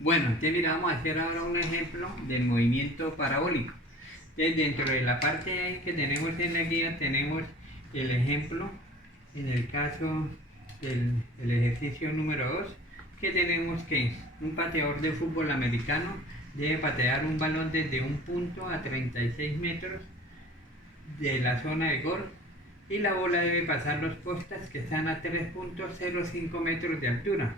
Bueno, entonces mira, vamos a hacer ahora un ejemplo del movimiento parabólico. Entonces, dentro de la parte que tenemos en la guía tenemos el ejemplo, en el caso del el ejercicio número 2, que tenemos que un pateador de fútbol americano debe patear un balón desde un punto a 36 metros de la zona de gol y la bola debe pasar los postes que están a 3.05 metros de altura.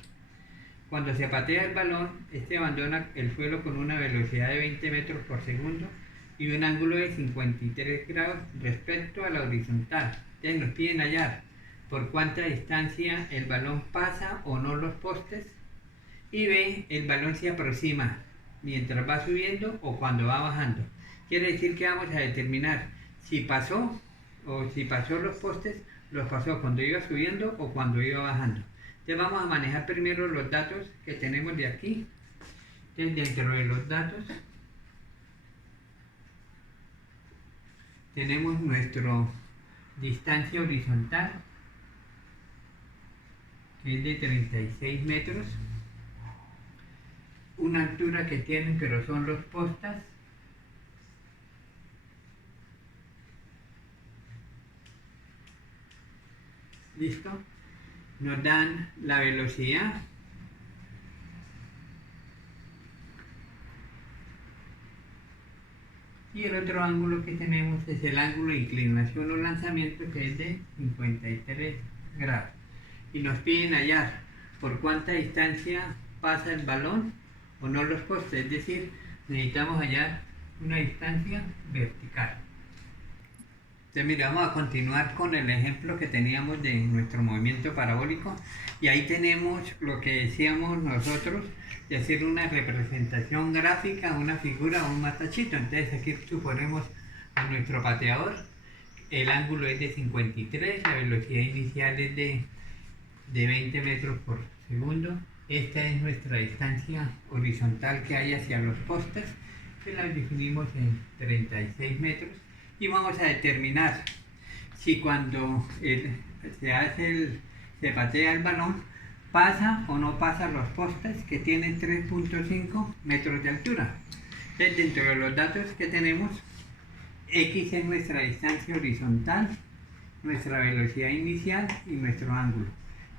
Cuando se patea el balón, este abandona el suelo con una velocidad de 20 metros por segundo y un ángulo de 53 grados respecto a la horizontal. Entonces nos piden hallar por cuánta distancia el balón pasa o no los postes, y B, el balón se aproxima mientras va subiendo o cuando va bajando. Quiere decir que vamos a determinar si pasó o si pasó los postes, los pasó cuando iba subiendo o cuando iba bajando. Entonces vamos a manejar primero los datos que tenemos de aquí. Entonces, dentro de los datos tenemos nuestra distancia horizontal, que es de 36 metros, una altura que tienen, pero son los postas, listo, nos dan la velocidad y el otro ángulo que tenemos es el ángulo de inclinación o lanzamiento, que es de 53 grados, y nos piden hallar por cuánta distancia pasa el balón o no los postes, es decir, necesitamos hallar una distancia vertical. Entonces mira, vamos a continuar con el ejemplo que teníamos de nuestro movimiento parabólico, y ahí tenemos lo que decíamos nosotros de hacer una representación gráfica, una figura o un matachito. Entonces aquí suponemos a nuestro pateador, el ángulo es de 53, la velocidad inicial es de 20 metros por segundo. Esta es nuestra distancia horizontal que hay hacia los postes, que la definimos en 36 metros, y vamos a determinar si cuando se patea el balón pasa o no pasa los postes, que tienen 3.5 metros de altura. Entonces, dentro de los datos que tenemos, X es nuestra distancia horizontal, nuestra velocidad inicial y nuestro ángulo.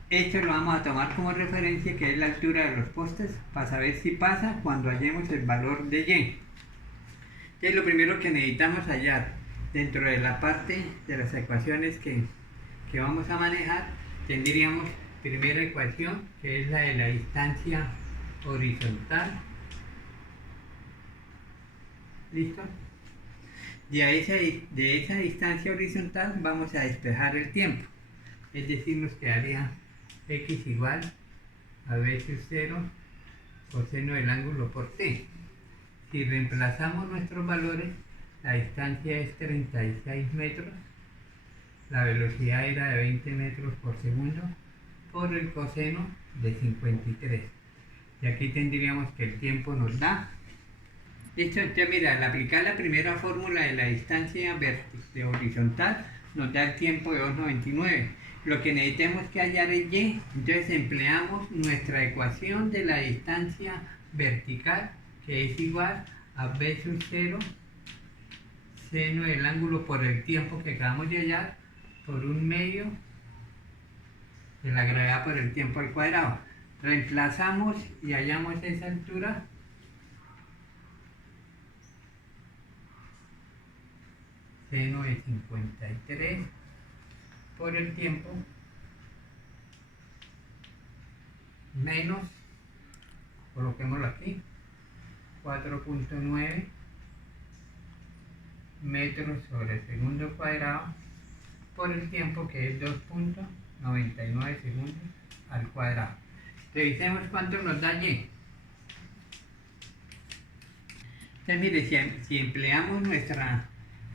Esto lo vamos a tomar como referencia, que es la altura de los postes, para saber si pasa cuando hallemos el valor de Y. Entonces, lo primero que necesitamos hallar dentro de la parte de las ecuaciones que vamos a manejar, tendríamos primera ecuación, que es la de la distancia horizontal. ¿Listo? De esa distancia horizontal vamos a despejar el tiempo, es decir, nos quedaría X igual a B sub 0 coseno del ángulo por T. Si reemplazamos nuestros valores, la distancia es 36 metros, la velocidad era de 20 metros por segundo, por el coseno de 53. Y aquí tendríamos que el tiempo nos da. Listo, entonces mira, al aplicar la primera fórmula de la distancia horizontal, nos da el tiempo de 2,99. Lo que necesitamos que hallar es Y, entonces empleamos nuestra ecuación de la distancia vertical, que es igual a B sub 0 seno del ángulo por el tiempo que acabamos de hallar, por 1/2 de la gravedad por el tiempo al cuadrado. Reemplazamos y hallamos esa altura, seno de 53 por el tiempo menos, coloquémoslo aquí, 4.9 metros sobre segundo cuadrado por el tiempo, que es 2.99 segundos al cuadrado. Revisemos cuánto nos da Y. Entonces mire, si empleamos nuestra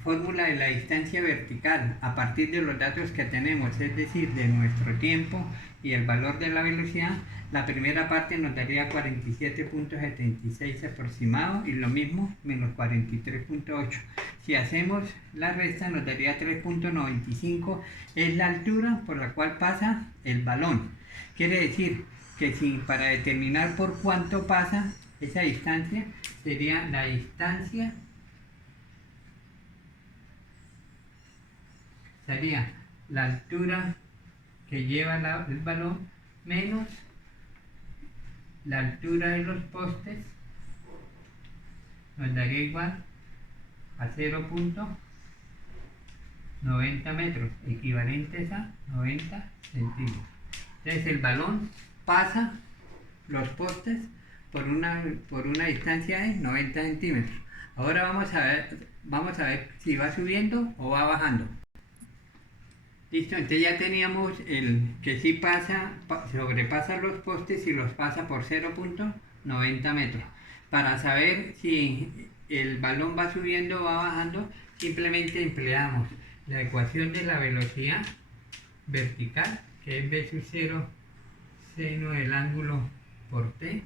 fórmula de la distancia vertical a partir de los datos que tenemos, es decir, de nuestro tiempo y el valor de la velocidad, la primera parte nos daría 47.76 aproximado, y lo mismo menos 43.8. Si hacemos la resta nos daría 3.95, es la altura por la cual pasa el balón. Quiere decir que si para determinar por cuánto pasa esa distancia, sería la distancia, sería la altura que lleva el balón menos la altura de los postes, nos daría igual a 0.90 metros, equivalentes a 90 centímetros. Entonces el balón pasa los postes por una distancia de 90 centímetros. Ahora vamos a ver si va subiendo o va bajando. Listo, entonces ya teníamos el que sí sobrepasa los postes y los pasa por 0.90 metros. Para saber si el balón va subiendo o va bajando, simplemente empleamos la ecuación de la velocidad vertical, que es v sub 0 seno del ángulo por t.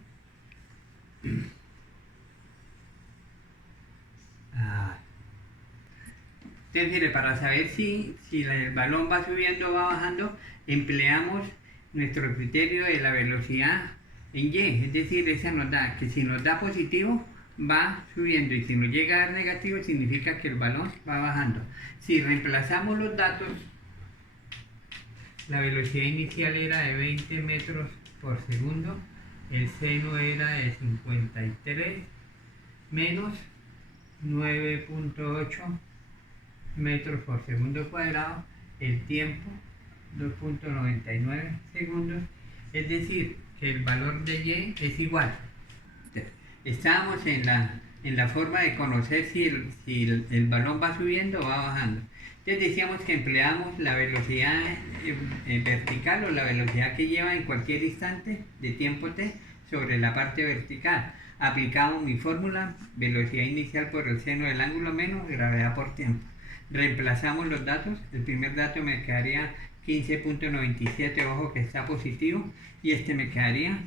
Entonces, para saber si el balón va subiendo o va bajando, empleamos nuestro criterio de la velocidad en y, es decir, esa nos da que si nos da positivo va subiendo y si nos llega a dar negativo significa que el balón va bajando. Si reemplazamos los datos, la velocidad inicial era de 20 metros por segundo, el seno era de 53 menos 9.8 metros por segundo cuadrado, el tiempo 2.99 segundos, es decir, que el valor de y es igual. Estábamos en la forma de conocer si el balón va subiendo o va bajando. Entonces decíamos que empleamos la velocidad vertical o la velocidad que lleva en cualquier instante de tiempo t sobre la parte vertical. Aplicamos mi fórmula, velocidad inicial por el seno del ángulo menos gravedad por tiempo. Reemplazamos los datos, el primer dato me quedaría 15.97, ojo que está positivo, y este me quedaría,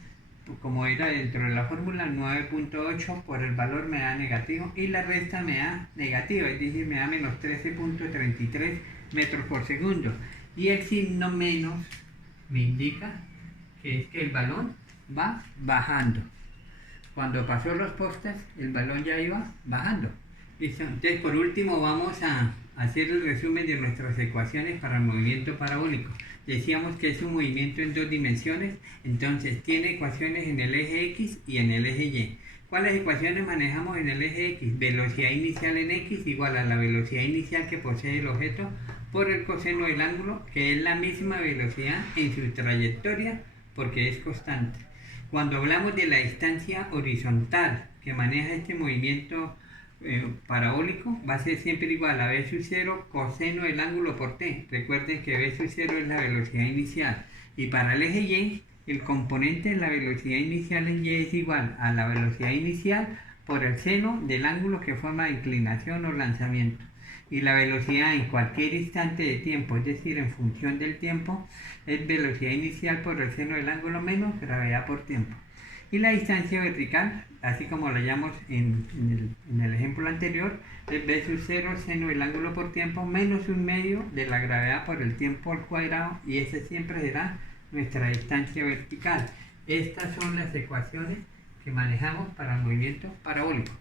como era dentro de la fórmula, 9.8, por el valor me da negativo, y la resta me da negativo, es decir, me da menos 13.33 metros por segundo. Y el signo menos me indica que es que el balón va bajando. Cuando pasó los postes, el balón ya iba bajando. ¿Listo? Entonces, por último, vamos a hacer el resumen de nuestras ecuaciones para el movimiento parabólico. Decíamos que es un movimiento en dos dimensiones, entonces tiene ecuaciones en el eje X y en el eje Y. ¿Cuáles ecuaciones manejamos en el eje X? Velocidad inicial en X igual a la velocidad inicial que posee el objeto por el coseno del ángulo, que es la misma velocidad en su trayectoria porque es constante. Cuando hablamos de la distancia horizontal que maneja este movimiento parabólico, va a ser siempre igual a v sub 0 coseno del ángulo por t. Recuerden que v sub 0 es la velocidad inicial. Y para el eje Y, el componente de la velocidad inicial en Y es igual a la velocidad inicial por el seno del ángulo que forma la inclinación o lanzamiento. Y la velocidad en cualquier instante de tiempo, es decir, en función del tiempo, es velocidad inicial por el seno del ángulo menos gravedad por tiempo. Y la distancia vertical, así como la llamamos en el ejemplo anterior, es v sub 0 seno del ángulo por tiempo menos un medio de la gravedad por el tiempo al cuadrado, y ese siempre será nuestra distancia vertical. Estas son las ecuaciones que manejamos para el movimiento parabólico.